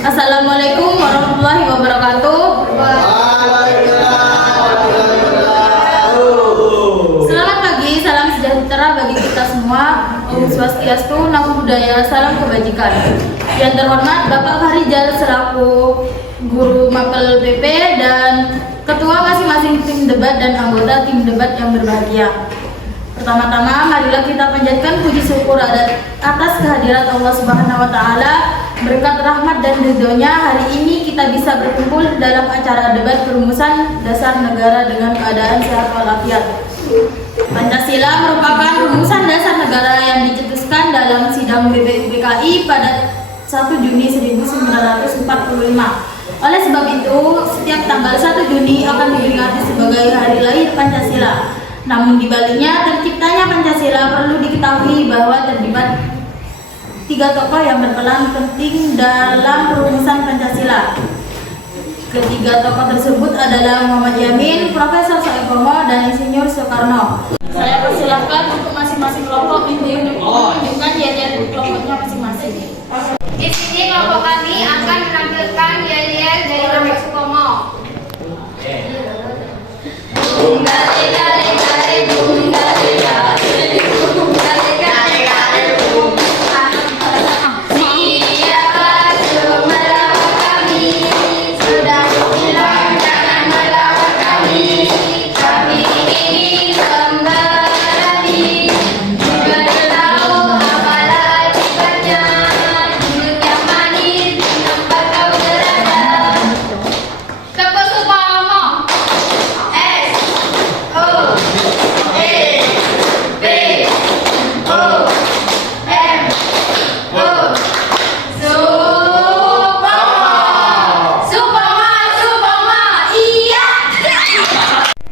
Assalamualaikum warahmatullahi wabarakatuh. Selamat pagi, salam sejahtera bagi kita semua. Om Swastiastu, Namo Buddhaya, salam kebajikan. Yang terhormat Bapak Farijal selaku Guru Mapel PP dan Ketua masing-masing tim debat dan anggota tim debat yang berbahagia. Pertama-tama, marilah kita panjatkan puji syukur atas kehadirat Allah Subhanahu wa Ta'ala. Berkat rahmat dan ridhonya, hari ini kita bisa berkumpul dalam acara debat perumusan dasar negara dengan keadaan sehat walafiat. Pancasila merupakan rumusan dasar negara yang dicetuskan dalam sidang BPUPKI pada 1 Juni 1945. Oleh sebab itu, setiap tanggal 1 Juni akan diperingati sebagai hari lahir Pancasila. Namun dibaliknya, terciptanya Pancasila perlu diketahui bahwa terlibat 3 tokoh yang berperan penting dalam perumusan Pancasila. Ketiga tokoh tersebut adalah Muhammad Yamin, Profesor Soekarno, dan Insinyur Soekarno. Saya persilahkan untuk masing-masing kelompok menunjukkan yel-yel kelompoknya masing-masing. Di sini kelompok kami akan menampilkan yel-yel dari kelompok Sukomo.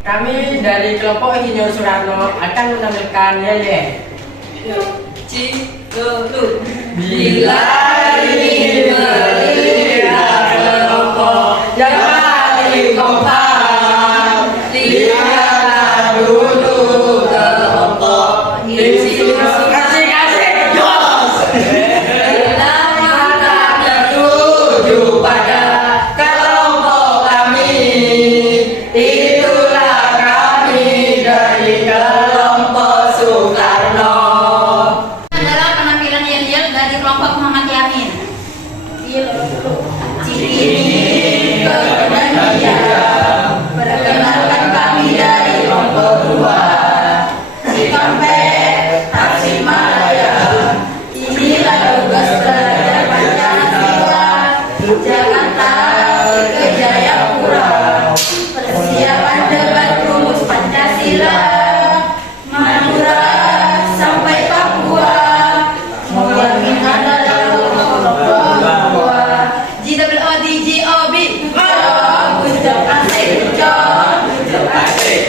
Kami dari kelompok Insinyur Soekarno akan menampilkan yel-yel. Cikelu. Bila ini melihat kelompok yang paling kompak, lihatlah dulu kelompok Insinyur kasih jos. Bila mana tertuju pada kelompok kami, itulah kami dari kelompok Soekarno. Adalah penampilan yel-yel dari kelompok Muhammad Yamin. Cikini berbahagia, perkenalkan kami dari kelompok 2 Cikampek, Tasikmalaya. Inilah tugas belajar Pancasila, Jakarta ke Jayapura. Persiapan debat rumus Pancasila, Madura sampai Papua. Yamin adalah Papua. GWODGOB. Ucap asik.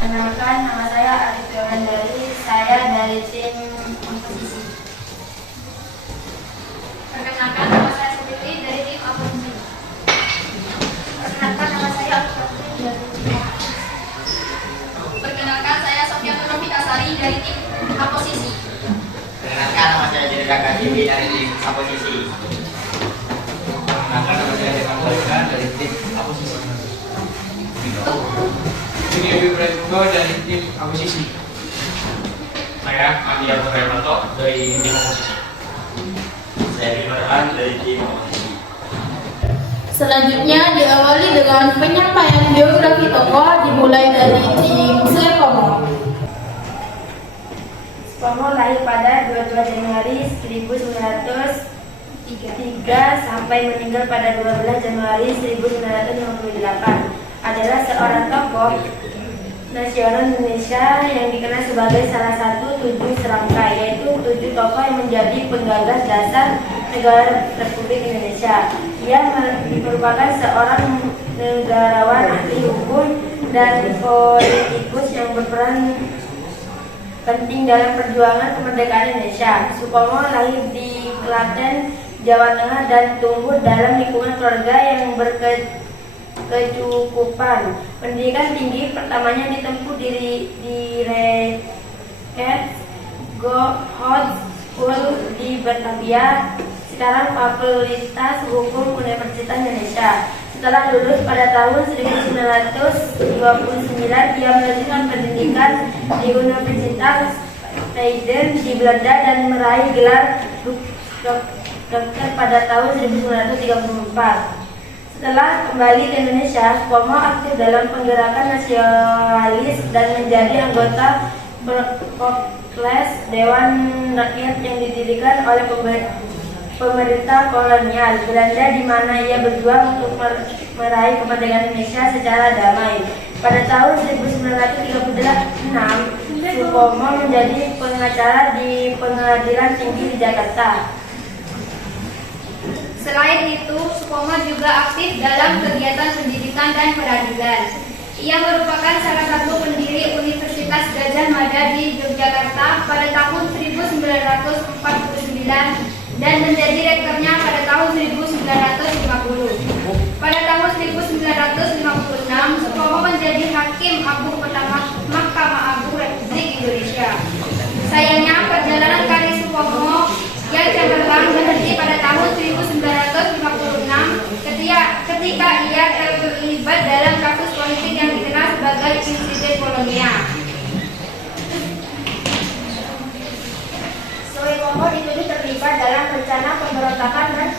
Kenalkan, nama saya Arif Yowandari. Saya dari tim oposisi. Perkenalkan, nama saya Siti dari tim oposisi. Perkenalkan, nama saya Alfati dari tim oposisi. Perkenalkan, saya Sofia Nurfitasari dari tim oposisi. Perkenalkan, nama saya Jendra Kasimi dari tim oposisi. Perkenalkan, nama saya Devan Walika dari tim oposisi. Ini Ibu Prayogo dari tim oposisi. Saya Andi Abdurrahmanto dari tim oposisi. Saya Firman dari tim oposisi. Selanjutnya diawali dengan penyampaian biografi tokoh dimulai dari tim Sukomo. Sukomo lahir pada 22 Januari 1903 sampai meninggal pada 12 Januari 1958. Adalah seorang tokoh nasional Indonesia yang dikenal sebagai salah satu 7 serangkai, yaitu 7 tokoh yang menjadi penggagas dasar negara Republik Indonesia. Ia merupakan seorang negarawan, ahli hukum, dan politikus yang berperan penting dalam perjuangan kemerdekaan Indonesia. Sukomo lahir di Klaten, Jawa Tengah, dan tumbuh dalam lingkungan keluarga yang berkecukupan. Pendidikan tinggi pertamanya ditempuh di Reket Go Hot School di Batavia, sekarang Fakultas Hukum Universitas Indonesia. Setelah lulus pada tahun 1929, ia melanjutkan pendidikan di Universitas Leiden di Belanda dan meraih gelar dokter pada tahun 1934. Setelah kembali ke Indonesia, Supomo aktif dalam penggerakan nasionalis dan menjadi anggota Prokles Dewan Rakyat yang didirikan oleh pemerintah kolonial Belanda, di mana ia berjuang untuk meraih kemerdekaan Indonesia secara damai. Pada tahun 1936, Supomo menjadi pengacara di Pengadilan Tinggi di Jakarta. Selain itu, Supomo juga aktif dalam kegiatan pendidikan dan peradilan. Ia merupakan salah satu pendiri Universitas Gadjah Mada di Yogyakarta pada tahun 1949 dan menjadi rektornya pada tahun 1950. Pada tahun 1956, Supomo menjadi Hakim Agung pertama Mahkamah Agung Republik Indonesia. Sayangnya, perjalanan karir Supomo yang cemerlang berhenti pada tahun 1956 ketika ia terlibat dalam kasus politik yang dikenal sebagai insiden Polonia. Supomo dituduh terlibat dalam rencana pemberontakan dan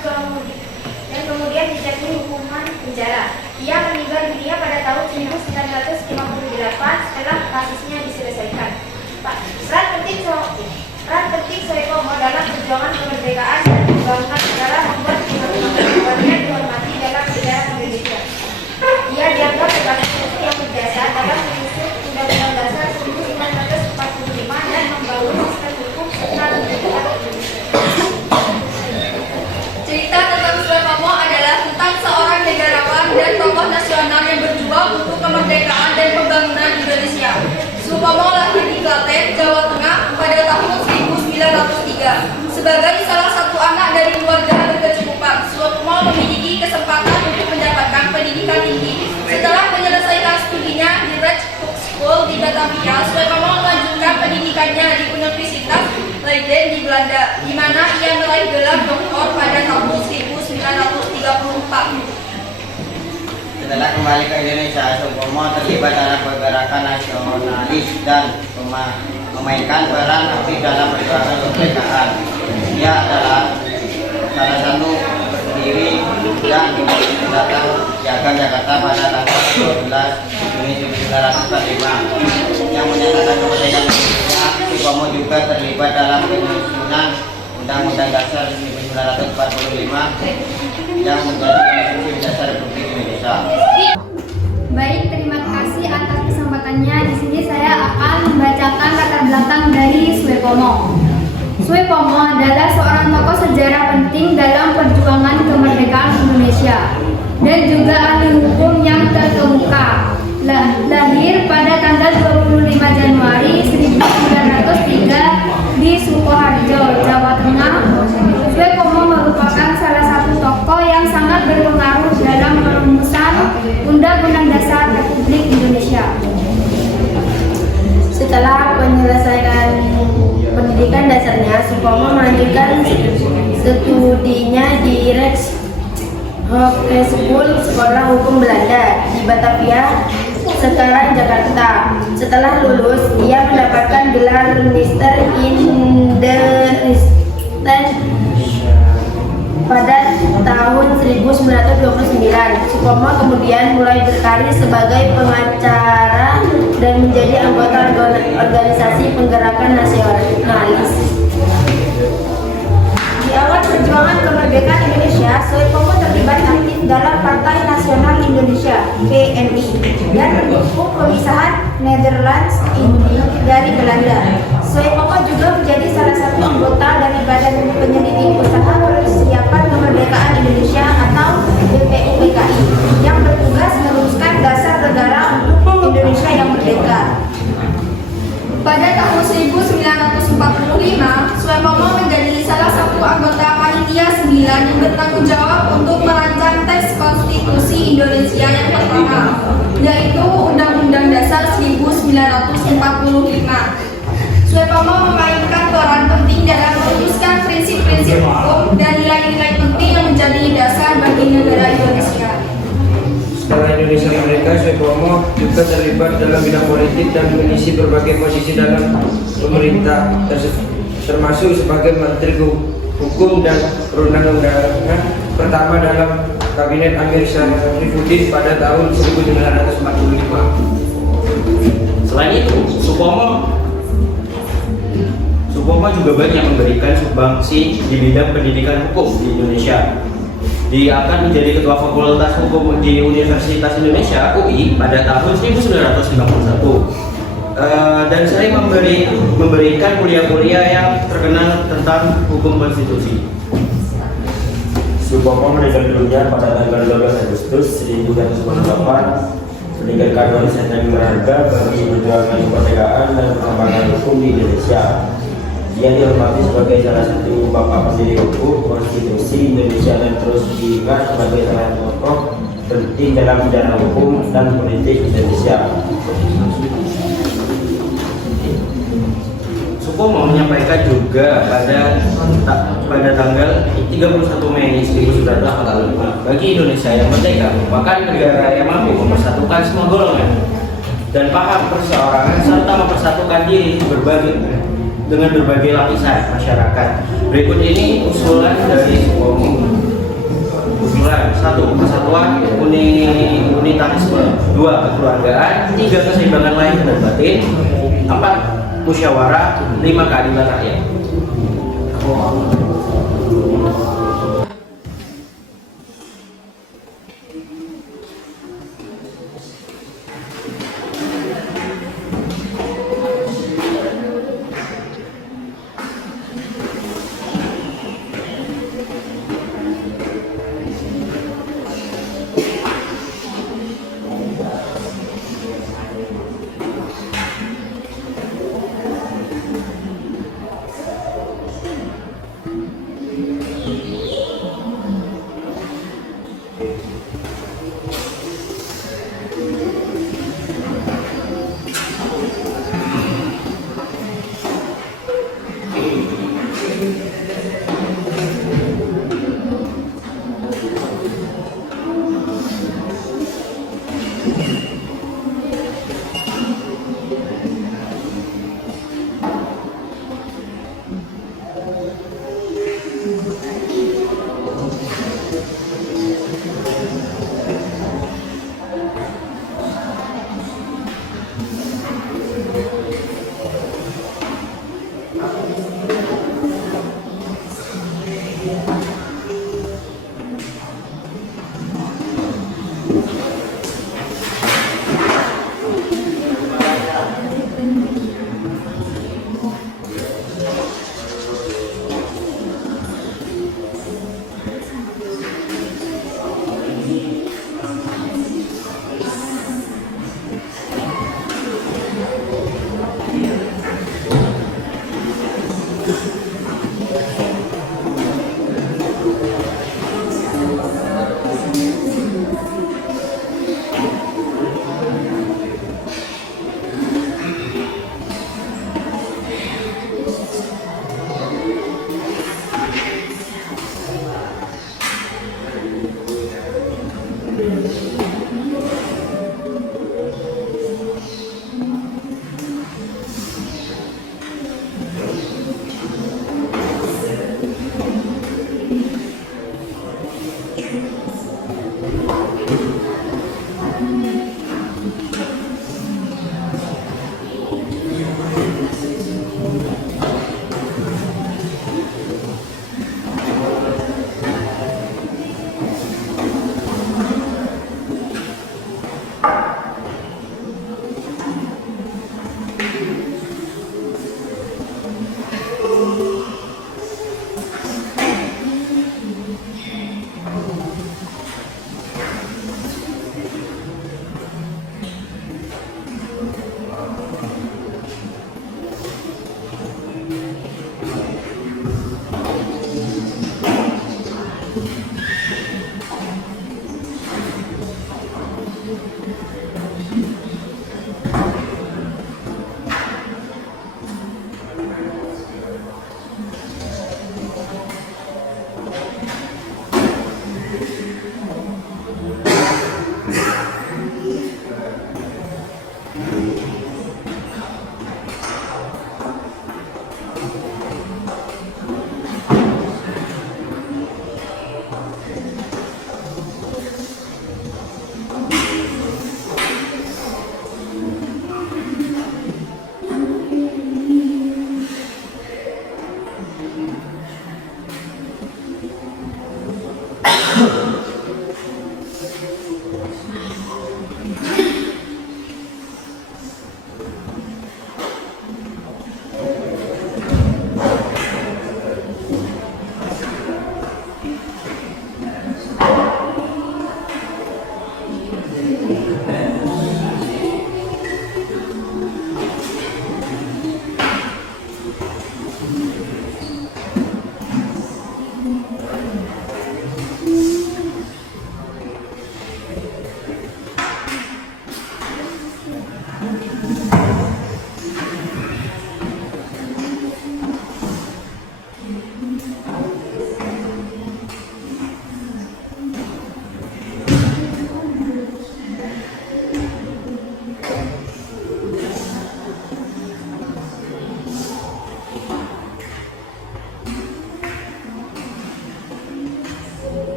kemudian dijatuhi hukuman penjara. Ia meninggal dunia pada tahun 1958 setelah kasusnya diselesaikan. Peran penting Supomo dalam perjuangan kemerdekaan dan pembangunan negara membuat kemerdekaan dihormati dalam sejarah Indonesia. Ia dianggap sebagai sosok yang berjasa dalam menyusun Undang-Undang Dasar 1945 dan membangun sistem hukum serta kemerdekaan Indonesia. Cerita tentang Supomo adalah tentang seorang negarawan dan tokoh nasional yang berjuang untuk kemerdekaan dan pembangunan Indonesia. Supomo lahir di Klaten, Jawa Tengah pada tahun 1903. Sebagai salah satu anak dari keluarga berkecukupan, Supomo memiliki kesempatan untuk mendapatkan pendidikan tinggi. Setelah menyelesaikan studinya di Rechtshoek School di Batavia, Supomo melanjutkan pendidikannya di Universitas Leiden di Belanda, di mana ia meraih gelar doktor pada tahun 1934. Setelah kembali ke Indonesia, Supomo terlibat dalam pergerakan nasionalis dan memainkan peran aktif dalam perjuangan kemerdekaan. Dia adalah salah satu pendiri dan pendatang Piagam Jakarta pada tanggal 12 Juni 1945 yang menyatakan kemerdekaan Indonesia. Supomo juga terlibat dalam penyusunan Undang-Undang Dasar 1945 yang menjadi Konstitusi Dasar Republik Indonesia. Baik, terima kasih atas kesempatannya. Di sini saya akan membacakan latar belakang dari Supomo. Supomo adalah seorang tokoh sejarah penting dalam perjuangan kemerdekaan Indonesia dan juga ahli hukum yang terkemuka. Lahir pada tanggal 25 Januari 1903 di Sukoharjo, Jawa Tengah. Supomo merupakan salah satu tokoh yang sangat berpengaruh dalam perumusan Undang-Undang Dasar Republik Indonesia. Setelah menyelesaikan pendidikan dasarnya, Supomo melanjutkan studinya di Rechtshoek School, Sekolah Hukum Belanda di Batavia, sekarang Jakarta. Setelah lulus, ia mendapatkan gelar Minister in the pada tahun 1929. Supomo kemudian mulai berkarir sebagai pengacara dan menjadi anggota organisasi penggerakan nasionalis. Di awal perjuangan kemerdekaan Indonesia, Supomo terlibat aktif dalam Partai Nasional Indonesia (PNI) dan mendukung pemisahan Nederlands Indië dari Belanda. Supomo juga menjadi salah satu anggota dari Badan Penyelidik Usaha Persiapan Kemerdekaan Indonesia atau BPUPKI yang bertugas merumuskan dasar negara untuk Indonesia yang merdeka. Pada tahun 1945, Supomo menjadi salah satu anggota Panitia 9 yang bertanggung jawab untuk merancang teks konstitusi Indonesia yang pertama, yaitu Undang-Undang Dasar 1945. Supomo memainkan peran penting dalam merumuskan prinsip-prinsip hukum dan nilai-nilai menjadi dasar bagi negara Indonesia. Setelah Indonesia merdeka, Soekarno juga terlibat dalam bidang politik dan mengisi berbagai posisi dalam pemerintah, termasuk sebagai Menteri Hukum dan Perundang-undangan pertama dalam Kabinet Amir Syarifuddin pada tahun 1945. Selain itu, Supomo juga banyak memberikan sumbangsi di bidang pendidikan hukum di Indonesia. Dia akan menjadi Ketua Fakultas Hukum di Universitas Indonesia (UI) pada tahun 1991 dan sering memberikan kuliah-kuliah yang terkenal tentang hukum konstitusi. Supomo meninggal dunia pada tanggal 12 Agustus 1948, meninggalkan warisan yang berharga bagi perjuangan kemerdekaan dan perkembangan hukum di Indonesia. Dia dihormati sebagai salah satu bapak pendiri hukum konstitusi Indonesia dan terus diingat sebagai salah satu tokoh penting dalam sejarah hukum dan politik Indonesia. Supomo menyampaikan juga pada tanggal 31 Mei 1945, bagi Indonesia yang merdeka merupakan negara yang mampu mempersatukan semua golongan dan paham perseorangan serta mempersatukan diri dengan berbagai lapisan masyarakat. Berikut ini usulan dari Supomo. Usulan 1. Persatuan unitarisme, 2. Kekeluargaan, 3. Keseimbangan lahir dan batin, 4. Musyawarah, 5. Keadilan rakyat.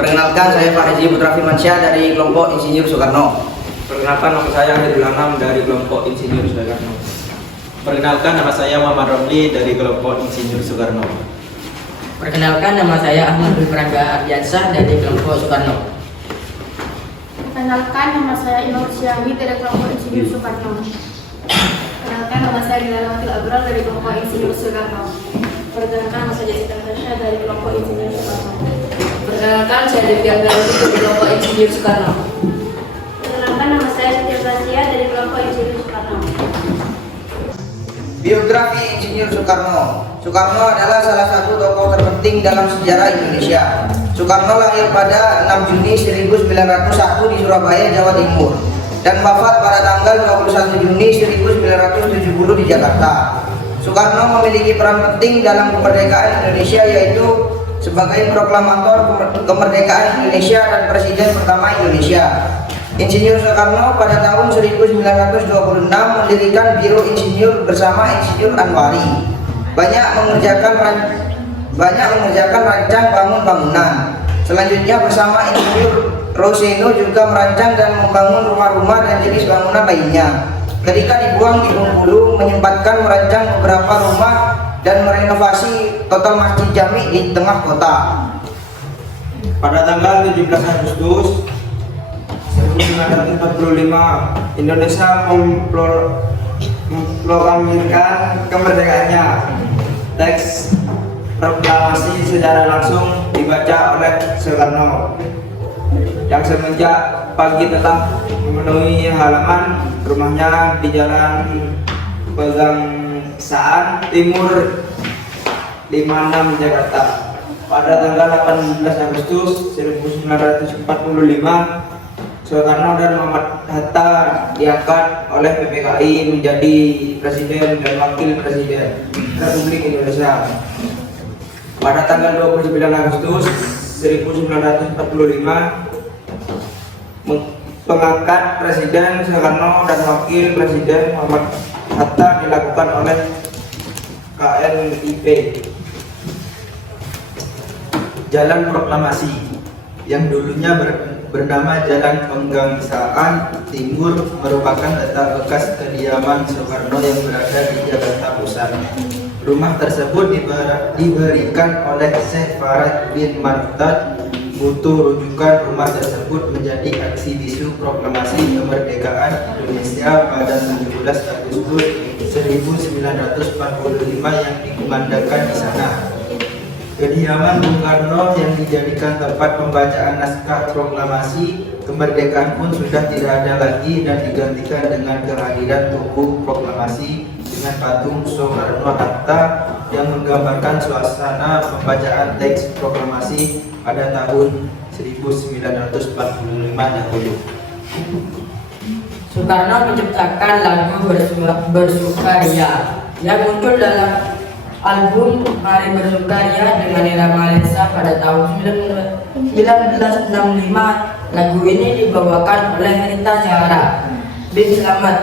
Perkenalkan, saya Fahri Putra Firmansyah dari kelompok Insinyur Soekarno. Perkenalkan, nama saya Haidul Anam dari kelompok Insinyur Soekarno. Perkenalkan, nama saya Muhammad Romli dari kelompok Insinyur Soekarno. Perkenalkan, nama saya Ahmad Wilprangga Ardiansah dari kelompok Soekarno. Perkenalkan, nama saya Inur Syahwi dari kelompok Insinyur Soekarno. Perkenalkan, nama saya Dilarawati Abrar dari kelompok Insinyur Soekarno. Perkenalkan, nama saya Jessica Natasha dari kelompok Insinyur Soekarno. Perkenalkan, saya Devian Garuti dari kelompok Insinyur Soekarno. Perkenalkan, nama saya Siti Gracia dari kelompok Insinyur Soekarno. Biografi Insinyur Soekarno. Soekarno adalah salah satu tokoh terpenting dalam sejarah Indonesia. Soekarno lahir pada 6 Juni 1901 di Surabaya, Jawa Timur, dan wafat pada tanggal 21 Juni 1970 di Jakarta. Soekarno memiliki peran penting dalam kemerdekaan Indonesia, yaitu sebagai proklamator kemerdekaan Indonesia dan Presiden pertama Indonesia. Insinyur Soekarno pada tahun 1926 mendirikan Biro Insinyur bersama Insinyur Anwari. Banyak mengerjakan rancang bangunan. Selanjutnya bersama Insinyur Roseno juga merancang dan membangun rumah-rumah dan jenis bangunan lainnya. Ketika dibuang di Bengkulu, menyempatkan merancang beberapa rumah dan merenovasi total Masjid Jami di tengah kota. Pada tanggal 17 Agustus 1945, Indonesia memproklamirkan kemerdekaannya. Teks proklamasi secara langsung dibaca oleh Soekarno, yang semenjak pagi tetap memenuhi halaman rumahnya di Jalan Pegangsaan Timur 56 Jakarta. Pada tanggal 18 Agustus 1945, Soekarno dan Muhammad Hatta diangkat oleh PPKI menjadi Presiden dan Wakil Presiden Republik Indonesia. Pada tanggal 29 Agustus 1945, pengangkat Presiden Soekarno dan Wakil Presiden Muhammad Hatta dilakukan oleh KNIP. Jalan Proklamasi yang dulunya bernama Jalan Pegangsaan Timur merupakan letak bekas kediaman Soekarno yang berada di Jakarta Pusat. Rumah tersebut diberikan oleh Syekh Farad bin Martad. Butuh rujukan rumah tersebut menjadi aksi bisu proklamasi kemerdekaan Indonesia pada 17 Agustus 1945 yang dikumandangkan di sana. Kediaman Bung Karno yang dijadikan tempat pembacaan naskah proklamasi kemerdekaan pun sudah tidak ada lagi dan digantikan dengan kehadiran buku proklamasi dengan patung Soekarno-Hatta yang menggambarkan suasana pembacaan teks proklamasi pada tahun 1945 dahulu. Soekarno menciptakan lagu bersukaria yang muncul dalam album Mari Bersukaria dengan Irama Alesa pada tahun 1965. Lagu ini dibawakan oleh Rita Zahara, Bim Slamet,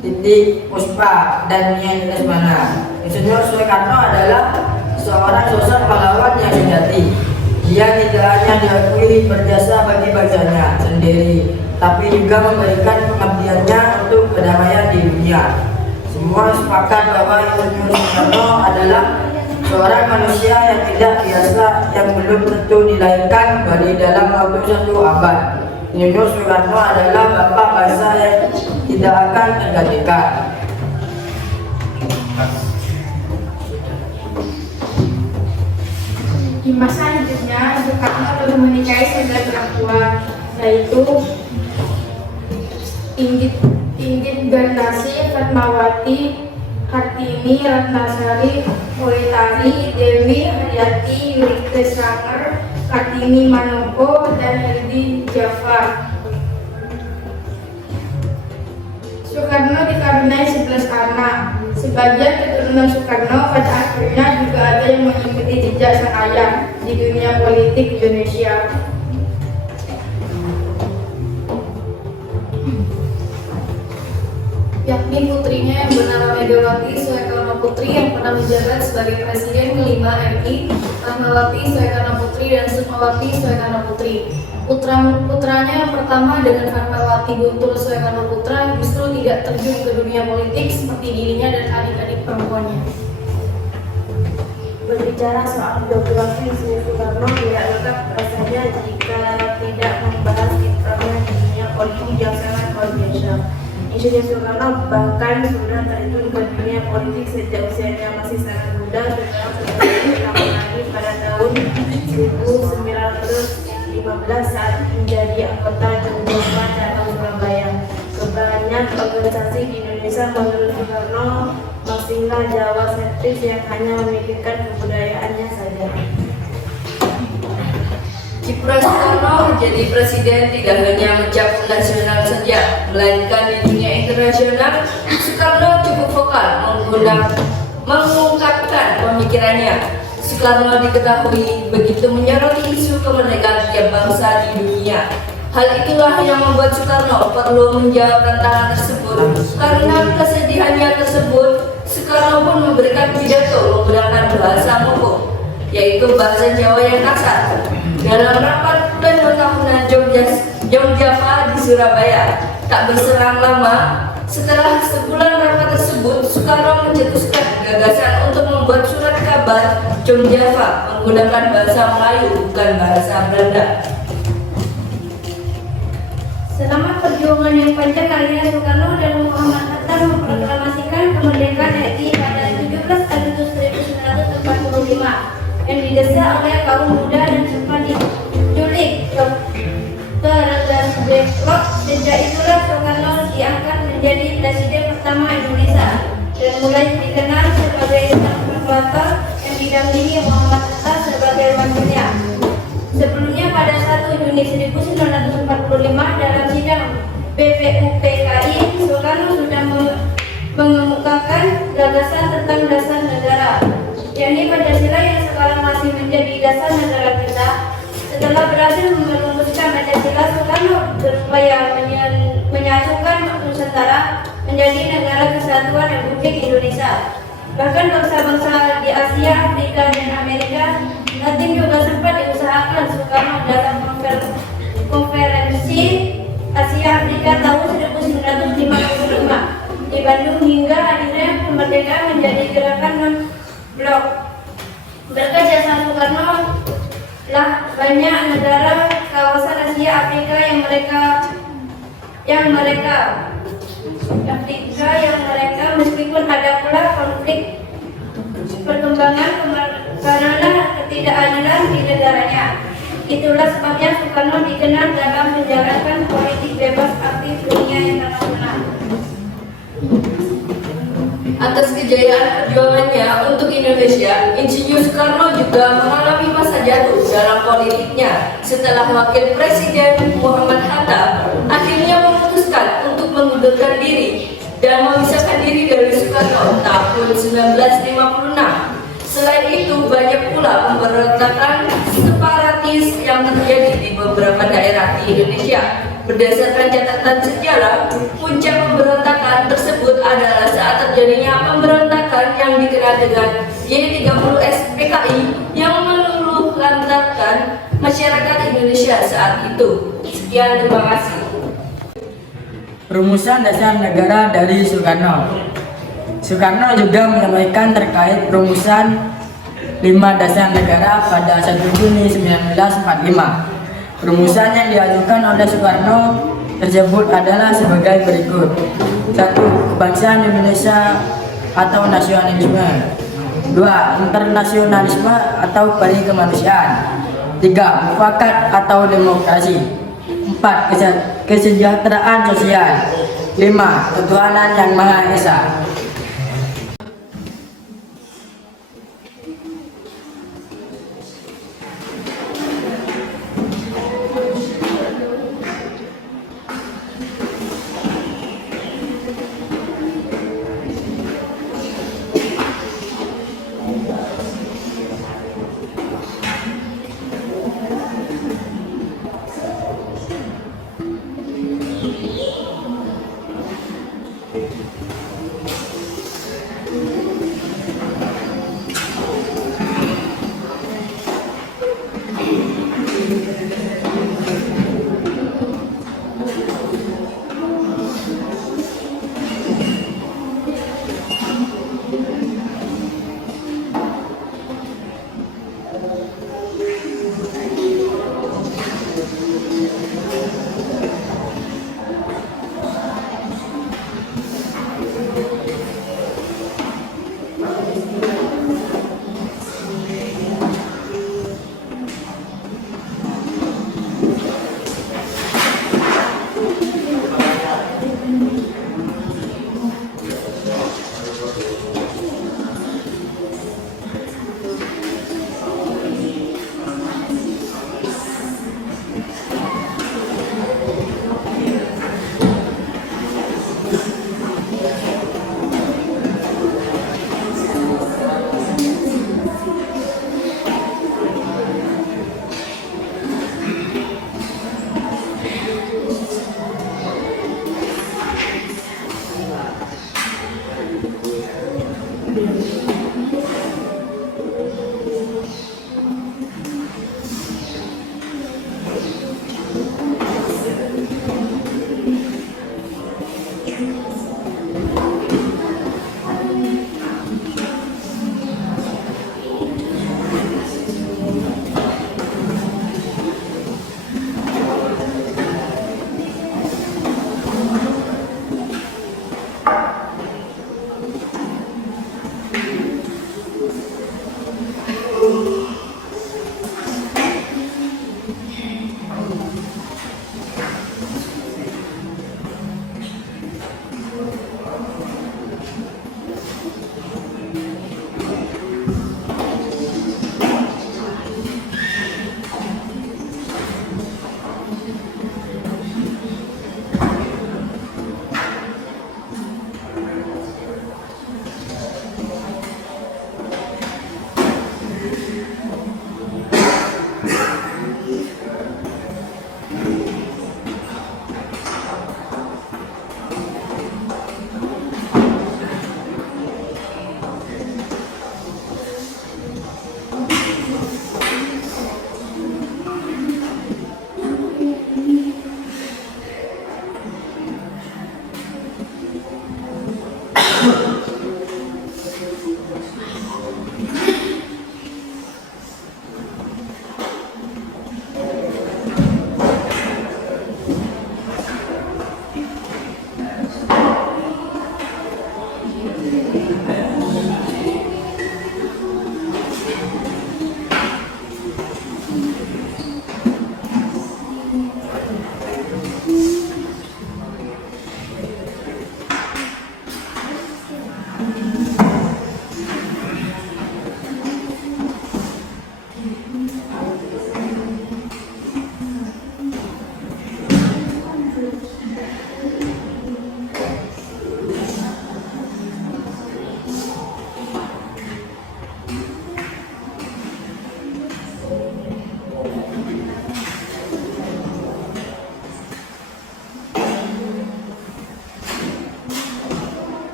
Titi Puspa, dan Nia Lesmana. Insinyur Soekarno adalah seorang sosok pahlawan yang sejati. Dia tidak hanya diakui berjasa bagi bangsanya sendiri, tapi juga memberikan pengabdiannya untuk kedamaian di dunia. Semua sepakat bahwa Insinyur Soekarno adalah seorang manusia yang tidak biasa yang belum tentu dilahirkan kembali dalam waktu 1 abad. Insinyur Soekarno adalah bapak bangsa yang tidak akan tergantikan. Di masa hidupnya, Soekarno telah menikahi 9 orang tua, yaitu Inggit Ganasi, Fatmawati, Hartini, Ratnasari, Mulyani, Dewi, Haryati, Yurike Sanger, Kartini Manopo, dan Hedi Jafar. Soekarno dikaruniai 11 anak. Sebagian keturunan Soekarno pada akhirnya juga ada yang mengikuti jejak sang ayah di dunia politik Indonesia. Yakni putrinya yang bernama Megawati Soekarno Putri yang pernah menjabat sebagai Presiden kelima RI, Fatmawati Soekarno Putri dan Sukmawati Soekarno Putri. Putranya yang pertama dengan Fatmawati Guntur Soekarno Putra justru tidak terjun ke dunia politik seperti dirinya dan adik-adik perempuannya. Berbicara soal biografi Sri Soekarno tidak lengkap rasanya jika tidak membahas kiprahnya di dunia politik yang sangat luar biasa. Insinyur Soekarno bahkan sudah terjun ke dunia politik sejak usianya masih sangat muda, lagi pada tahun 1915 saat menjadi anggota Jumpa Cabang Surabaya. Kebanyakan organisasi di Indonesia menurut Soekarno masihlah Jawa sentris yang hanya memikirkan kebudayaannya saja. Kiprah Soekarno menjadi presiden tidak hanya mencakup nasional saja, melainkan di dunia internasional. Soekarno cukup vokal mengungkapkan pemikirannya. Soekarno diketahui begitu menyoroti isu kemerdekaan tiap bangsa di dunia. Hal itulah yang membuat Soekarno perlu menjawab tantangan tersebut. Karena kesedihannya tersebut, Soekarno pun memberikan pidato menggunakan bahasa Moko, yaitu bahasa Jawa yang kasar, dalam rapat pleno tahunan Jogjakarta di Surabaya. Tak berselang lama, setelah sebulan rapat tersebut, Soekarno mencetuskan gagasan untuk membuat surat kabar Jogjakarta menggunakan bahasa Melayu, bukan bahasa Belanda. Selama perjuangan yang panjang alias Soekarno dan Muhammad Hatta memproklamasikan kemerdekaan RI pada 17 Agustus 1945 yang didesak oleh kaum muda dan sempat diculik ke Rengas Dengklok. Sejak itulah Soekarno diangkat menjadi presiden pertama Indonesia dan mulai dikenal sebagai sang proklamator yang didampingi Muhammad Hatta sebagai wakilnya. Sebelumnya pada 1 Juni 1945 dalam sidang BPUPKI, Soekarno sudah mengemukakan gagasan tentang dasar negara, yakni Pancasila yang sekarang masih menjadi dasar negara kita. Setelah berhasil merumuskan Pancasila, Soekarno berupaya menyatukan Nusantara menjadi negara kesatuan Republik Indonesia. Bahkan bangsa-bangsa di Asia, Afrika, dan Amerika Latin juga sempat diusahakan Soekarno dalam konferensi Asia Afrika tahun 1955 di Bandung, hingga akhirnya kemerdekaan menjadi gerakan non-blok. Berkat jasa Soekarno lah banyak negara kawasan Asia Afrika yang meskipun ada pula konflik perkembangan karena ketidakadilan di negaranya. Itulah sebabnya Soekarno dikenal dalam menjalankan politik bebas aktif dunia internasional. Atas kejayaan perjuangannya untuk Indonesia, Insinyur Soekarno juga mengalami masa jatuh dalam politiknya setelah Wakil Presiden Muhammad Hatta akhirnya memutuskan untuk mengundurkan diri dan memisahkan diri dari Soekarno tahun 1956. Selain itu, banyak pula pemberontakan separatis yang terjadi di beberapa daerah di Indonesia. Berdasarkan catatan sejarah, puncak pemberontakan tersebut adalah saat terjadinya pemberontakan yang dikenal dengan Y30S PKI yang meluluh lantarkan masyarakat Indonesia saat itu. Sekian, terima kasih. Rumusan dasar negara dari Soekarno. Soekarno juga menyampaikan terkait rumusan 5 dasar negara pada 1 Juni 1945. Rumusan yang diajukan oleh Soekarno tersebut adalah sebagai berikut. 1. Kebangsaan Indonesia atau nasionalisme. 2. Internasionalisme atau perikemanusiaan. 3. Mufakat atau demokrasi. 4. 4. Kesejahteraan sosial. 5. Ketuhanan Yang Maha Esa.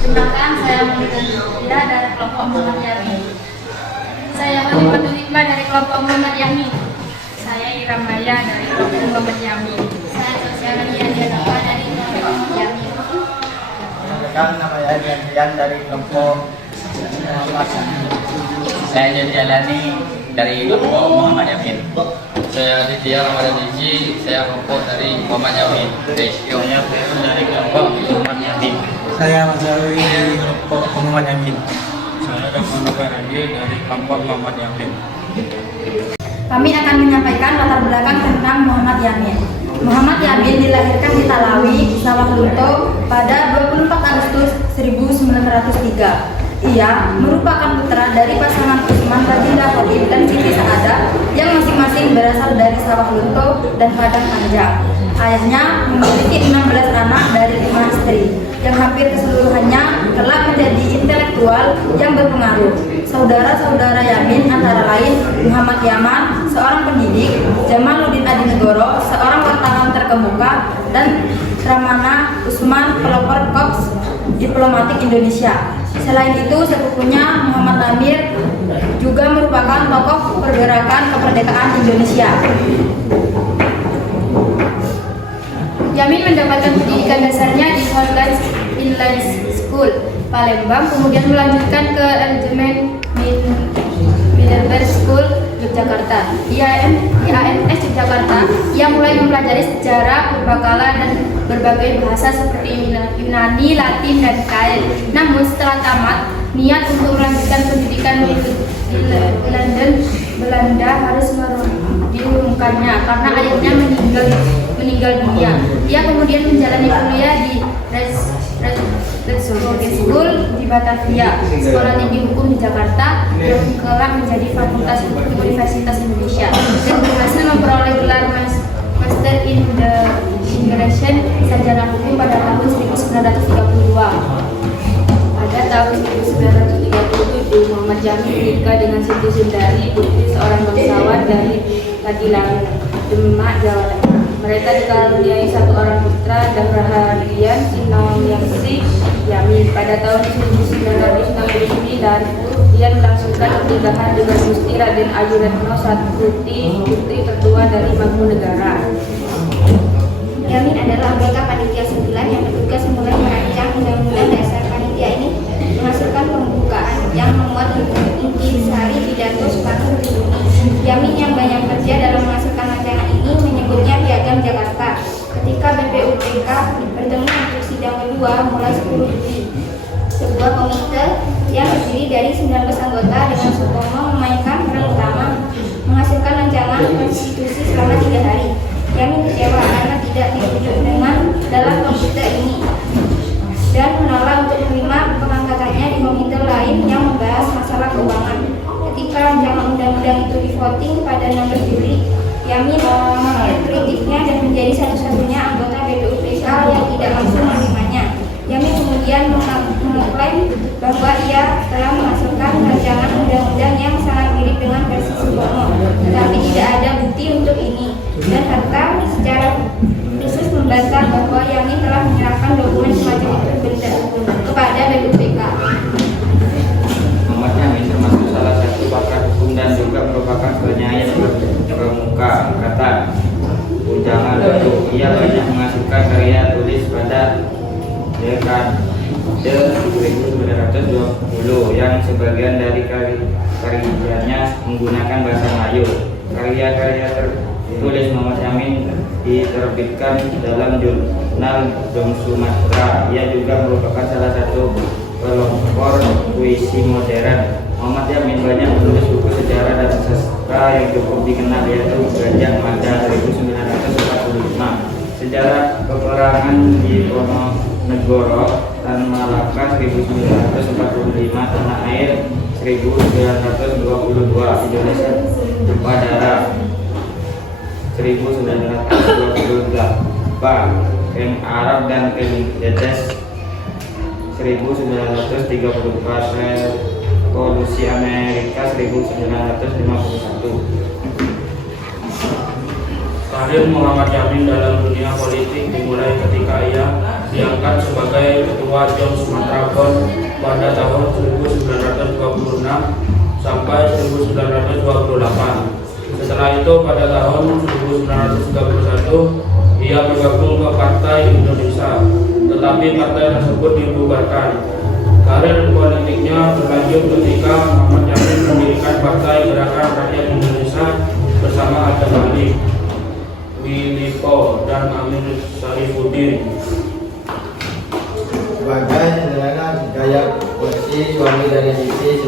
Perkenalkan, saya Mulia dari kelompok Muhammad Yamin. Saya Khalifah Hikmah dari kelompok Muhammad Yamin. Saya Iram Maya dari kelompok Muhammad Yamin. Saya Sosial Dianapa dari kelompok Muhammad Yamin. Perkenalkan, nama saya Dian dari kelompok Muhammad Yamin. Saya Jadi Alani dari kelompok Muhammad Yamin. Saya Aditya Ramadan Iji, saya kelompok dari Muhammad Yamin. Saya dari kelompok Muhammad Yamin. Saya Mas Zawi dari kelompok Muhammad Yamin. saya Rahman Nugarandi dari Kampung Muhammad Yamin. Kami akan menyampaikan latar belakang tentang Muhammad Yamin. Muhammad Yamin dilahirkan di Talawi, Sawah Lunto pada 24 Agustus 1903. Ia merupakan putra dari pasangan Usman Baginda Khatib dan Siti Saadah yang masing-masing berasal dari Sawah Lunto dan Padang Panjang. Ayahnya memiliki 16 anak dari 5 istri yang hampir keseluruhannya telah menjadi intelektual yang berpengaruh. Saudara-saudara Yamin antara lain Muhammad Yaman, seorang pendidik, Jamaluddin Adinegoro, seorang wartawan terkemuka, dan Ramana Usman, pelopor Korps Diplomatik Indonesia. Selain itu, sepupunya Muhammad Amir juga merupakan tokoh pergerakan kemerdekaan Indonesia. Yamin mendapatkan pendidikan dasarnya di Hollands Inland School, Palembang, kemudian melanjutkan ke Algemeen Middelburg School, Yogyakarta. IAIN Yogyakarta, ia mulai mempelajari sejarah, purbakala, dan berbagai bahasa seperti Yunani, Latin, dan Kain. Namun setelah tamat, niat untuk melanjutkan pendidikan di London, Belanda harus diurungkannya karena ayahnya meninggal dunia. Ia kemudian menjalani kuliah di School di Batavia, Sekolah Tinggi Hukum di Jakarta, dan kelak menjadi Fakultas Hukum Universitas Indonesia, dan berhasil memperoleh gelar Master in the Immigration Sarjana Hukum pada tahun 1932. Pada tahun 1937, Muhammad Yamin menikah dengan Siti Sundari, putri seorang bangsawan dari Kadilang, Demak, Jawa Tengah. Mereka dikaruniai satu orang putra, Dahrahadian Sinawangsi Yamin. Pada tahun 1969, ia melangsungkan pernikahan dengan Gusti Raden Ayu Retno Satruti, putri tertua dari Mangkunegara. Yamin adalah anggota Panitia 9 yang bertugas mulai merancang undang-undang dasar. Panitia ini menghasilkan pembukaan yang memuat intisari pidato Soekarno Budi. Yamin yang banyak kerja dalam menghasilkan rancangan ini menyebutnya Piagam Jakarta. Ketika BPUPK bertemu untuk sidang kedua mulai 10 Juli, sebuah komite yang terdiri dari 19 anggota dengan Sutomo memainkan peran utama menghasilkan rancangan konstitusi selama 3 hari. Yamin kecewa karena tidak ditunjuk dengan dalam komite ini dan menolak untuk menerima pengangkatannya di komite lain yang membahas masalah keuangan. Ketika rancangan undang-undang itu di-voting pada 16 Juli, Yamin mengkritiknya dan menjadi satu-satunya anggota BPUPK yang tidak langsung menerimanya. Yamin kemudian mengklaim bahwa ia telah menghasilkan rancangan undang-undang yang sangat mirip dengan versi Soekarno, tetapi tidak ada bukti untuk ini. Dan Hatta secara khusus membantah bahwa Yamin telah menyerahkan dokumen semacam itu kepada BPUPK. Muhammad Yamin termasuk salah satu pakar hukum dan juga merupakan penyair terkemuka angkatan Ujangan Baru. Ia banyak menghasilkan karya tulis pada dekade 1920 yang sebagian dari karyanya menggunakan bahasa Melayu. Karya-karya tertulis Muhammad Yamin diterbitkan dalam jurnal Dong Sumatera. Ia juga merupakan salah satu pelopor puisi modern. Muhammad Yamin banyak menulis buku sejarah dan sastra yang cukup dikenal, yaitu Gajah Mada 1945, Sejarah Peperangan di Ponorogo dan Malaka 1945, Tanah Air 1922, Indonesia Jumpa Darah 1928, King Arab dan King Dedes 1934, Revolusi Amerika 1951. Karir Muhammad Yamin dalam dunia politik dimulai ketika ia diangkat sebagai Ketua Jom Sumatera Pon pada tahun 1926 sampai 1928. Setelah itu pada tahun 1931 ia bergabung ke Partai Indonesia, tetapi partai tersebut dibubarkan. Karir politiknya berlanjut ketika Muhammad Yamin mendirikan Partai Gerakan Rakyat Indonesia bersama Adam Malik, Wiliko, dan Amin Syarifuddin. Sebagai sederhana gaya posisi suami dari Siti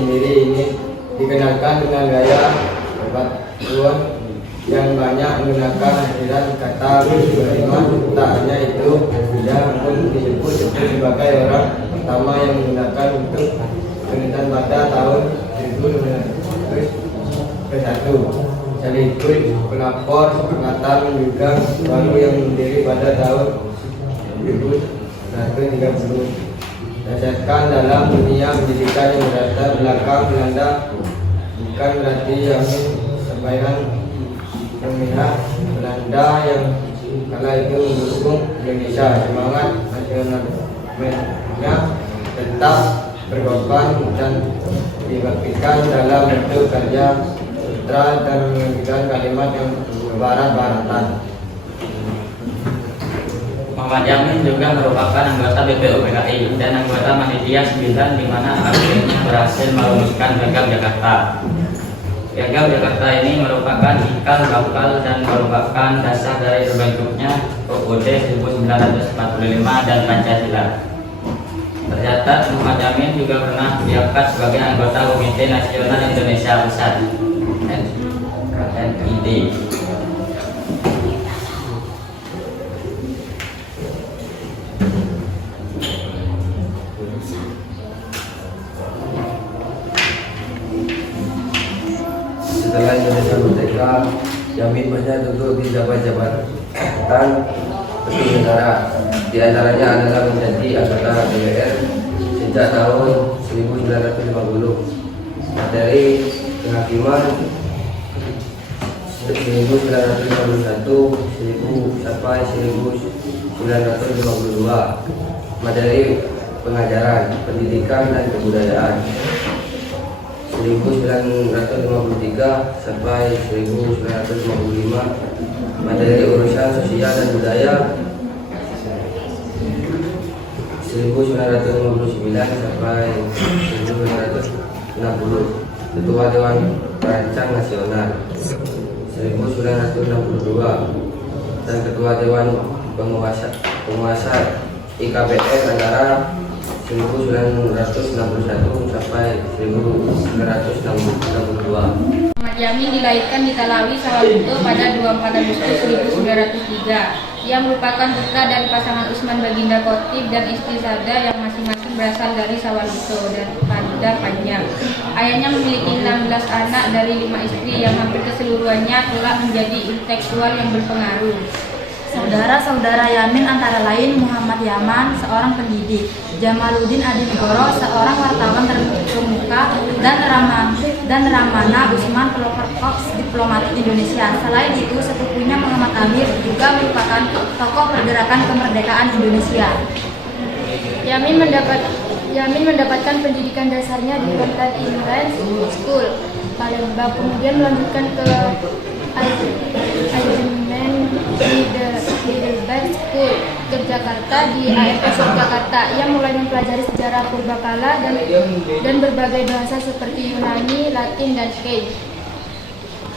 yang banyak menggunakan hadiran kata beriman. Tak hanya itu, dia pun disebut sebagai orang pertama yang menggunakan untuk penelitian pada tahun 1901. Sekaligus pelapor angkatan juga baru yang berdiri pada tahun 1930. Berdasarkan dalam dunia pendidikan yang berlatar belakang Belanda, bukan berarti yang sampaikan memihak Belanda yang kala itu mendukung Indonesia. Semangat nasionalismenya tetap berkorban dan dibuktikan dalam bentuk karya sutra dan mengajukan kalimat yang barat-baratan. Muhammad Yamin juga merupakan anggota BPU PKI dan anggota Panitia 9 di mana akhirnya berhasil merumuskan Piagam Jakarta. Piagam Jakarta ini merupakan cikal bakal dan merupakan dasar dari terbentuknya UUD 1945 dan Pancasila. Tercatat Muhammad Yamin juga pernah diangkat sebagai anggota Komite Nasional Indonesia Pusat (KNID). Setelah Indonesia merdeka, Yamin banyak duduk di jabatan penting negara. Di antaranya adalah menjadi anggota DPR sejak tahun 1950, materi kehakiman 1951 sampai 1952, materi pengajaran, pendidikan dan kebudayaan 1953 sampai 1955, materi urusan sosial dan budaya 1959 sampai 1960, Ketua Dewan Perancang Nasional 1962 dan Ketua Dewan Penguasa IKPN antara 1961 sampai 1962. Muhammad Yamin dilahirkan di Talawi, Sawalunto pada 24 Agustus 1903. Ia merupakan putra dari pasangan Usman Baginda Khatib dan istri Sada yang masing-masing berasal dari Sawalunto dan Farida Panjang. Ayahnya memiliki 16 anak dari 5 istri yang hampir keseluruhannya telah menjadi intelektual yang berpengaruh. Saudara-saudara Yamin antara lain Muhammad Yaman, seorang pendidik, Jamaluddin Adinegoro, seorang wartawan terkemuka, dan Ramana Usman, pelopor korps diplomatik Indonesia. Selain itu, sepupunya Muhammad Amir juga merupakan tokoh pergerakan kemerdekaan Indonesia. Yamin mendapatkan pendidikan dasarnya di Bantan Inland School, Palembang, kemudian melanjutkan ke Heidelberg School Yogyakarta di AFS Yogyakarta. Ia mulai mempelajari sejarah purbakala dan berbagai bahasa seperti Yunani, Latin, dan Kei.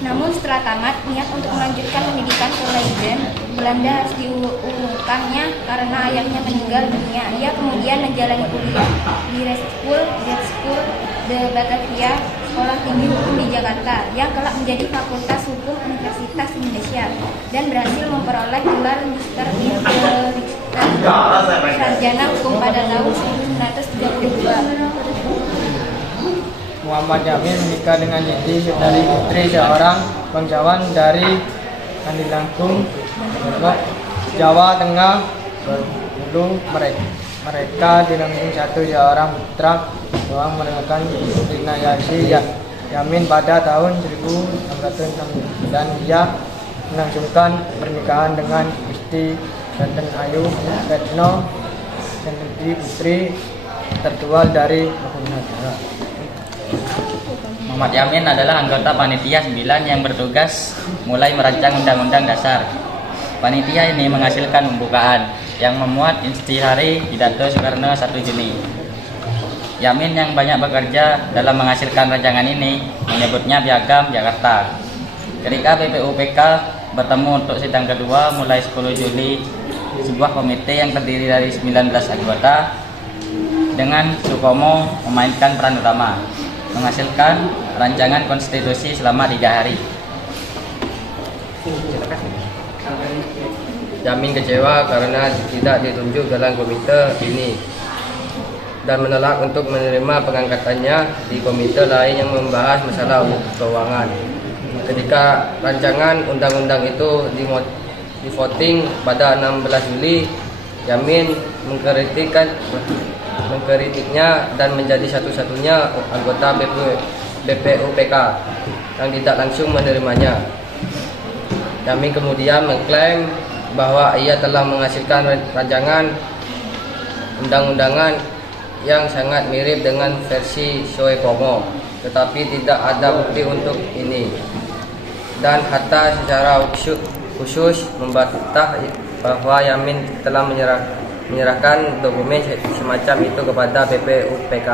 Namun setelah tamat, niat untuk melanjutkan pendidikan ke Leiden, Belanda harus diurungkannya karena ayahnya meninggal dunia. Ia kemudian menjalani kuliah di Red School de Batavia, sekolah tinggi hukum di Jakarta, yang kelak menjadi Fakultas Hukum Universitas Indonesia, dan berhasil memperoleh gelar Magister Sarjana Hukum pada tahun 1932. Muhammad Yamin menikah dengan Yeti Sutari Putri, seorang bangsawan dari Andilangkung, Jawa Tengah. Dulu mereka dilengkung satu seorang putra doang menemukan Rina Yasi Yamin pada tahun 1969. Ia melangsungkan pernikahan dengan istri Raden Ayu Retno Putri tertua dari Makunagara. Muhammad Yamin adalah anggota Panitia 9 yang bertugas mulai merancang Undang-Undang Dasar. Panitia ini menghasilkan pembukaan yang memuat intisari pidato Soekarno 1 Juni. Yamin yang banyak bekerja dalam menghasilkan rancangan ini menyebutnya Piagam Jakarta. Ketika PPUPK bertemu untuk sidang kedua mulai 10 Juli, sebuah komite yang terdiri dari 19 anggota dengan Sukomo memainkan peran utama, menghasilkan rancangan konstitusi selama 3 hari. Yamin kecewa karena tidak ditunjuk dalam komite ini dan menolak untuk menerima pengangkatannya di komite lain yang membahas masalah keuangan. Ketika rancangan undang-undang itu di voting pada 16 Juli, Yamin mengkritiknya dan menjadi satu-satunya anggota BPUPK yang tidak langsung menerimanya. Yamin kemudian mengklaim bahwa ia telah menghasilkan rancangan undang-undangan yang sangat mirip dengan versi Soepomo, tetapi tidak ada bukti untuk ini. Dan Hatta secara khusus membantah bahwa Yamin telah menyerahkan dokumen semacam itu kepada BPUPK.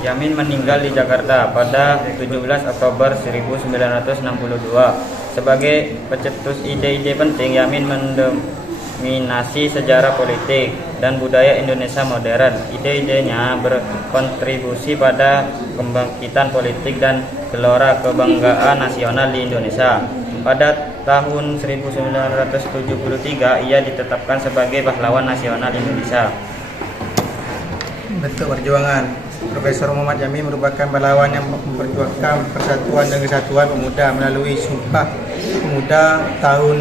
Yamin meninggal di Jakarta pada 17 Oktober 1962. Sebagai pencetus ide-ide penting, Yamin mendominasi sejarah politik dan budaya Indonesia modern. Ide-idenya berkontribusi pada kebangkitan politik dan gelora kebanggaan nasional di Indonesia. Pada tahun 1973, ia ditetapkan sebagai pahlawan nasional Indonesia. Bentuk perjuangan Profesor Muhammad Yamin merupakan pahlawan yang memperjuangkan persatuan dan kesatuan pemuda melalui Sumpah Pemuda tanggal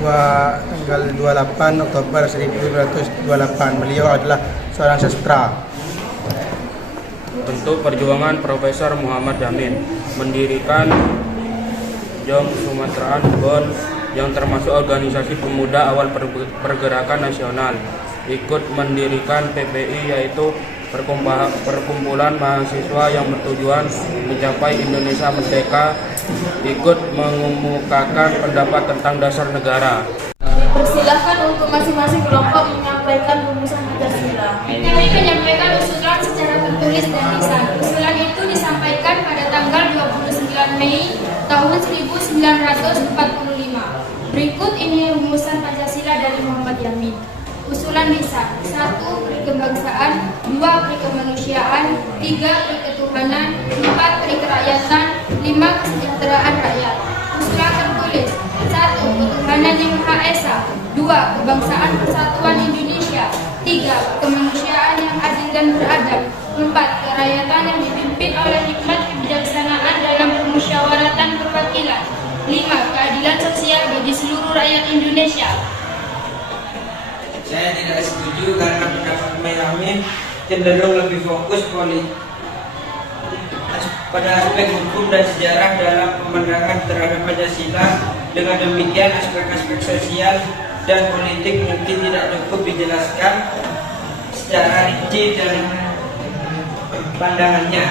28 Oktober 1928. Beliau adalah seorang sastra. Bentuk perjuangan Profesor Muhammad Yamin mendirikan Jong Sumateraan BON yang termasuk organisasi pemuda awal pergerakan nasional. Ikut mendirikan PPI, yaitu perkumpulan mahasiswa yang bertujuan mencapai Indonesia merdeka. Ikut mengemukakan pendapat tentang dasar negara. Persilahkan untuk masing-masing kelompok menyampaikan rumusan Pancasila. Kami menyampaikan usulan secara tertulis dan lisan. Usulan itu disampaikan pada tanggal 29 Mei tahun 1945. Berikut ini rumusan Pancasila dari Muhammad Yamin. Usulan lisan: 1. Perikebangsaan, 2. Perikemanusiaan, 3. Periketuhanan, 4. Perikerakyatan, 5. Kesejahteraan rakyat. Usulan tertulis: 1. Ketuhanan yang Maha Esa, 2. Kebangsaan Persatuan Indonesia, 3. Kemanusiaan yang adil dan beradab, 4. Kerakyatan yang dipimpin oleh hikmat kebijaksanaan dalam permusyawaratan perwakilan, 5. Keadilan sosial bagi seluruh rakyat Indonesia. Saya tidak setuju karena pendapat Yamin cenderung lebih fokus pada aspek hukum dan sejarah dalam pemandangan terhadap Pancasila. Dengan demikian, aspek-aspek sosial dan politik mungkin tidak cukup dijelaskan secara rinci dan pandangannya.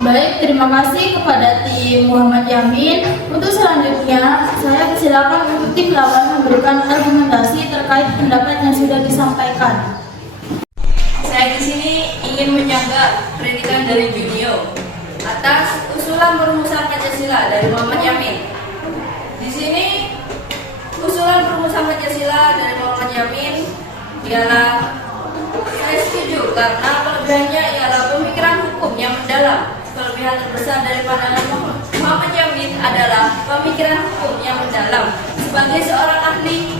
Baik, terima kasih kepada tim Muhammad Yamin. Untuk selanjutnya, saya silakan untuk tim lawan memberikan argumentasi terkait pendapat yang sudah disampaikan. Saya di sini ingin menyanggah kritikan dari Junio atas usulan perumusan Pancasila dari Muhammad Yamin. Di sini usulan perumusan Pancasila dari Muhammad Yamin ialah saya setuju karena kelebihannya ialah pemikiran hukum yang mendalam. Kelebihan terbesar dari pandangan Muhammad Yamin adalah pemikiran hukum yang mendalam. Sebagai seorang ahli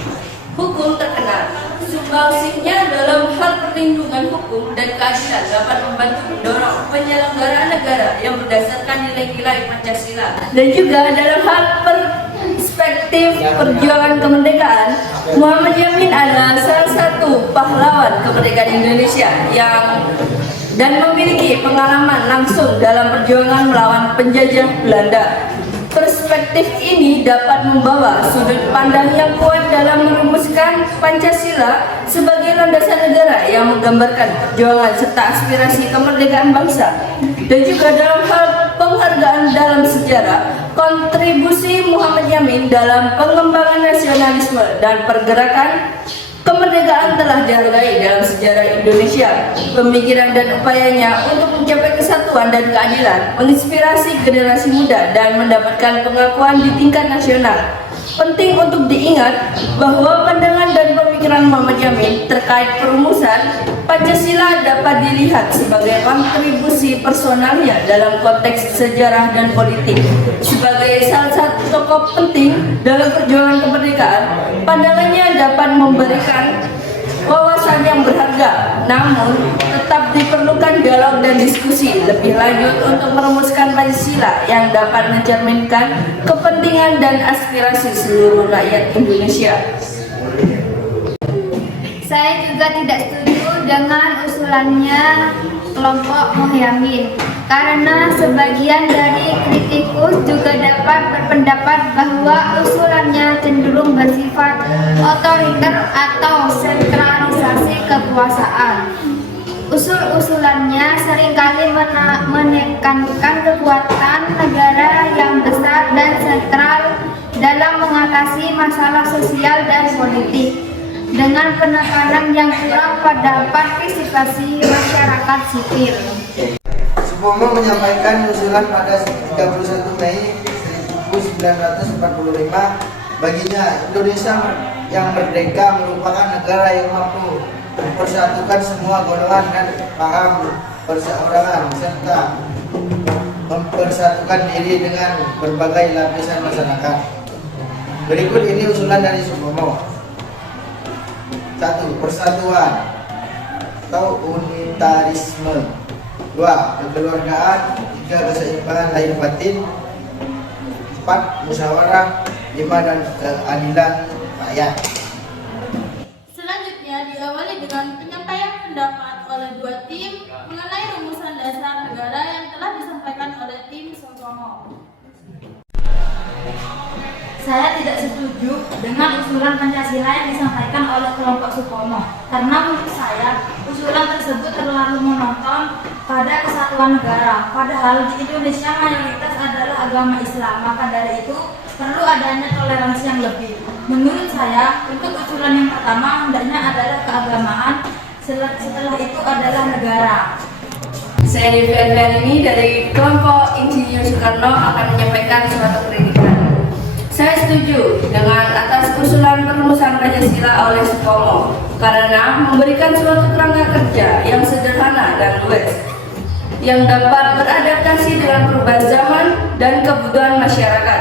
hukum terkenal, sumbangsihnya dalam hal perlindungan hukum dan keadilan dapat membantu mendorong penyelenggaraan negara yang berdasarkan nilai-nilai Pancasila. Dan juga dalam hal perspektif perjuangan kemerdekaan, Muhammad Yamin adalah salah satu pahlawan kemerdekaan Indonesia yang dan memiliki pengalaman langsung dalam perjuangan melawan penjajah Belanda. Perspektif ini dapat membawa sudut pandang yang kuat dalam merumuskan Pancasila sebagai landasan negara yang menggambarkan perjuangan serta aspirasi kemerdekaan bangsa. Dan juga dalam hal penghargaan dalam sejarah, kontribusi Muhammad Yamin dalam pengembangan nasionalisme dan pergerakan kemerdekaan telah dihargai dalam sejarah Indonesia. Pemikiran dan upayanya untuk mencapai kesatuan dan keadilan menginspirasi generasi muda dan mendapatkan pengakuan di tingkat nasional. Penting untuk diingat bahwa pandangan dan pemikiran Muhammad Yamin terkait perumusan Pancasila dapat dilihat sebagai kontribusi personalnya dalam konteks sejarah dan politik. Sebagai salah satu tokoh penting dalam perjuangan kemerdekaan, pandangannya dapat memberikan wawasan yang berharga, namun tetap diperlukan melakukan dialog dan diskusi lebih lanjut untuk merumuskan Pancasila yang dapat mencerminkan kepentingan dan aspirasi seluruh rakyat Indonesia. Saya juga tidak setuju dengan usulannya kelompok Muhyamin, karena sebagian dari kritikus juga dapat berpendapat bahwa usulannya cenderung bersifat otoriter atau sentralisasi kekuasaan. Usul-usulannya seringkali menekankan kekuatan negara yang besar dan sentral dalam mengatasi masalah sosial dan politik, dengan penekanan yang kurang pada partisipasi masyarakat sipil. Supomo menyampaikan usulan pada 31 Mei 1945, baginya Indonesia yang merdeka merupakan negara yang mampu mempersatukan semua golongan dan paham perseorangan serta mempersatukan diri dengan berbagai lapisan masyarakat. Berikut ini usulan dari Supomo. 1. Persatuan atau unitarisme. 2. Kekeluargaan. 3. Keseimbangan lahir batin. 4. Musyawarah. 5. Dan keadilan rakyat. Selanjutnya diawali dengan penyampaian pendapat oleh dua tim mengenai rumusan dasar negara yang telah disampaikan oleh tim Supomo. Saya tidak setuju dengan usulan Pancasila yang disampaikan oleh kelompok Supomo, karena menurut saya usulan tersebut terlalu monoton pada kesatuan negara. Padahal di Indonesia mayoritas adalah agama Islam, maka dari itu perlu adanya toleransi yang lebih. Menurut saya, untuk usulan yang pertama hendaknya adalah keagamaan, setelah itu adalah negara. Saya Devian ini dari kelompok Insinyur Soekarno akan menyampaikan suatu kritikan. Saya setuju dengan atas usulan perumusan Pancasila oleh Supomo karena memberikan suatu kerangka kerja yang sederhana dan luas yang dapat beradaptasi dengan perubahan zaman dan kebutuhan masyarakat.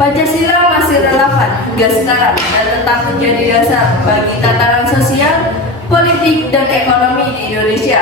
Pancasila masih relevan hingga sekarang dan tetap menjadi dasar bagi tatanan sosial, politik, dan ekonomi di Indonesia,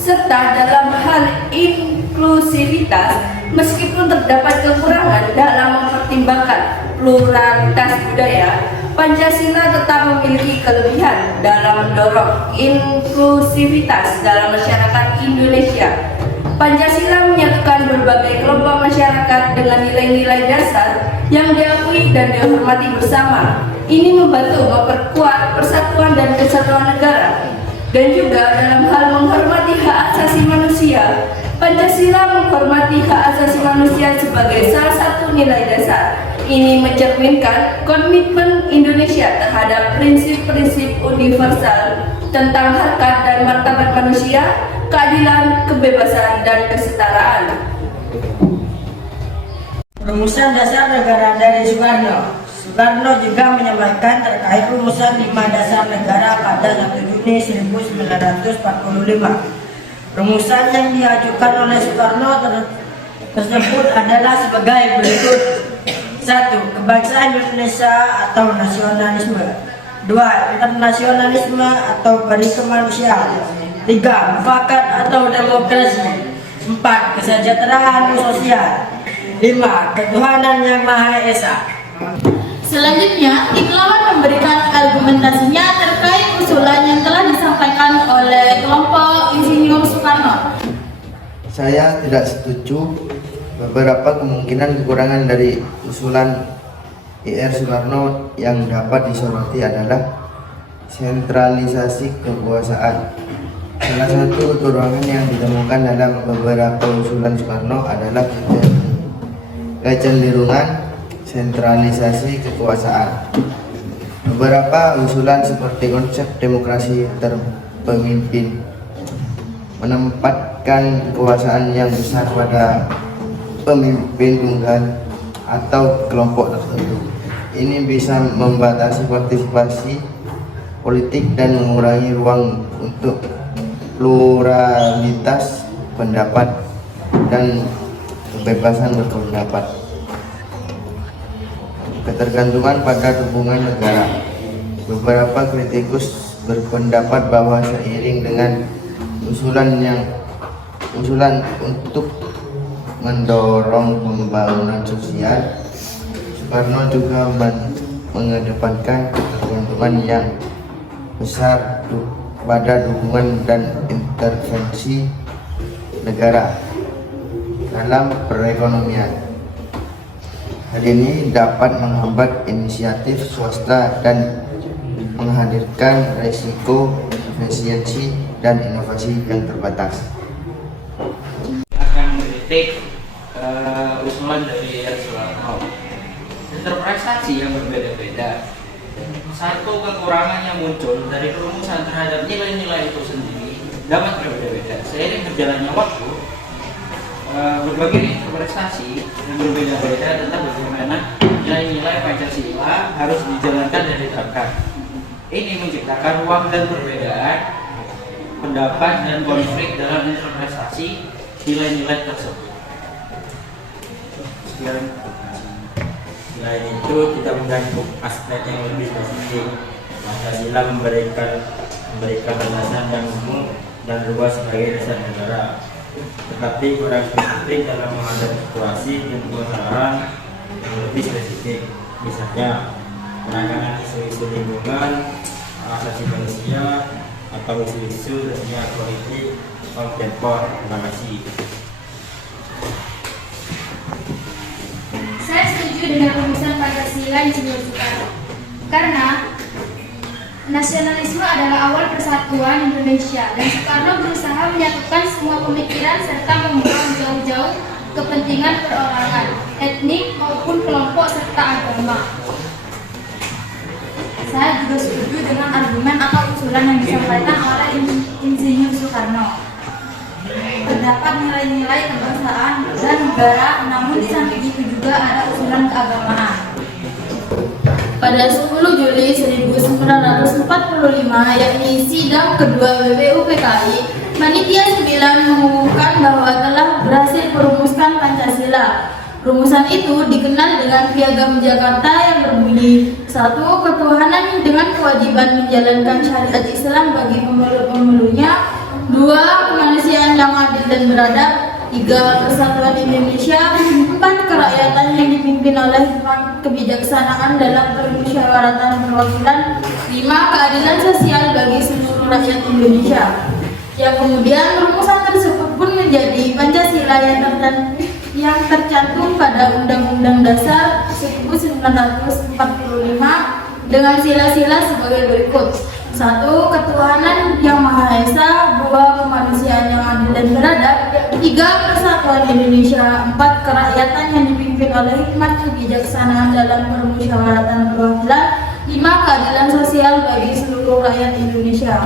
serta dalam hal inklusivitas meskipun terdapat kekurangan dalam mempertimbangkan pluralitas budaya, Pancasila tetap memiliki kelebihan dalam mendorong inklusivitas dalam masyarakat Indonesia. Pancasila menyatukan berbagai kelompok masyarakat dengan nilai-nilai dasar yang diakui dan dihormati bersama. Ini membantu memperkuat persatuan dan kesatuan negara. Dan juga dalam hal menghormati hak asasi manusia, Pancasila menghormati hak asasi manusia sebagai salah satu nilai dasar. Ini mencerminkan komitmen Indonesia terhadap prinsip-prinsip universal tentang harkat dan martabat manusia, keadilan, kebebasan, dan kesetaraan. Rumusan dasar negara dari Soekarno. Soekarno juga menyampaikan terkait rumusan 5 dasar negara pada 1 Juni 1945. Rumusan yang diajukan oleh Soekarno tersebut adalah sebagai berikut. 1. Kebangsaan Indonesia atau nasionalisme. 2. Internasionalisme atau perikemanusiaan. 3. Mufakat atau demokrasi. 4. Kesejahteraan sosial. 5. Ketuhanan yang Maha Esa. Selanjutnya, tim lawan memberikan argumentasinya terkait usulan yang telah disampaikan oleh kelompok Insinyur Soekarno. Saya tidak setuju. Beberapa kemungkinan kekurangan dari usulan IR Soekarno yang dapat disoroti adalah sentralisasi kekuasaan. Salah satu kekurangan yang ditemukan dalam beberapa usulan Soekarno adalah kecenderungan sentralisasi kekuasaan. Beberapa usulan seperti konsep demokrasi terpemimpin menempatkan kekuasaan yang besar pada pemimpin tunggal atau kelompok tertentu. Ini bisa membatasi partisipasi politik dan mengurangi ruang untuk pluralitas pendapat dan kebebasan berpendapat. Ketergantungan pada hubungan negara. Beberapa kritikus berpendapat bahwa seiring dengan usulan yang usulan untuk mendorong pembangunan sosial, Soekarno juga mengedepankan ketentuan yang besar pada dukungan dan intervensi negara dalam perekonomian. Hal ini dapat menghambat inisiatif swasta dan menghadirkan resiko efisiensi dan inovasi yang terbatas. Akan mengkritik usulan dari Soekarno. Interpretasi yang berbeda-beda. Satu kekurangan yang muncul dari rumusan terhadap nilai-nilai itu sendiri dapat berbeda-beda. Seiring berjalannya waktu, berbagai interpretasi yang berbeda-beda tentang bagaimana nilai-nilai Pancasila harus dijalankan dan diterapkan. Ini menciptakan ruang dan perbedaan pendapat dan konflik dalam interpretasi nilai-nilai tersebut. Selain itu, kita mengganggu aspek yang lebih spesifik. Pancasila memberikan landasan yang umum dan luas sebagai dasar negara, tetapi kurang spesifik dalam menghadapi situasi dan permasalahan yang lebih spesifik. Misalnya, penanganan isu-isu lingkungan, hak asasi manusia, atau isu-isu sosial politik kontemporer. Terima kasih. Saya setuju dengan rumusan Pancasila Insinyur Soekarno karena nasionalisme adalah awal persatuan Indonesia dan Soekarno berusaha menyatukan semua pemikiran serta membuang jauh-jauh kepentingan perorangan, etnik maupun kelompok serta agama. Saya juga setuju dengan argumen atau usulan yang disampaikan oleh Insinyur Soekarno. Terdapat nilai-nilai kebangsaan dan negara, namun di samping itu juga ada usulan keagamaan. Pada 10 Juli 1945, yakni sidang kedua BPUPKI, Panitia 9 mengumumkan bahwa telah berhasil merumuskan Pancasila. Rumusan itu dikenal dengan Piagam Jakarta yang berbunyi: 1. Ketuhanan dengan kewajiban menjalankan syariat Islam bagi pemeluk-pemeluknya. 2. Kemanusiaan yang adil dan beradab. 3. Persatuan Indonesia. 4. Kerakyatan yang dipimpin oleh hikmat kebijaksanaan dalam permusyawaratan perwakilan. 5. Keadilan sosial bagi seluruh rakyat Indonesia. Yang kemudian rumusan tersebut pun menjadi Pancasila yang tercantum pada Undang-Undang Dasar 1945 dengan sila-sila sebagai berikut: 1. Ketuhanan yang Maha Esa. 2. Kemanusiaan yang adil dan beradab. 3. Persatuan Indonesia. 4. Kerakyatan yang dipimpin oleh hikmat kebijaksanaan dalam permusyawaratan perwakilan. 5. Keadilan sosial bagi seluruh rakyat Indonesia.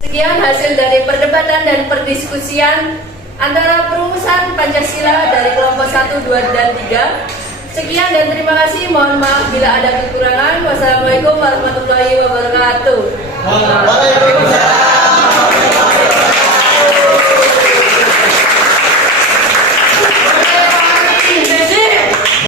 Sekian hasil dari perdebatan dan perdiskusian antara perumusan Pancasila dari kelompok 1, 2, dan 3. Sekian dan terima kasih. Mohon maaf bila ada kekurangan. Wassalamualaikum warahmatullahi wabarakatuh.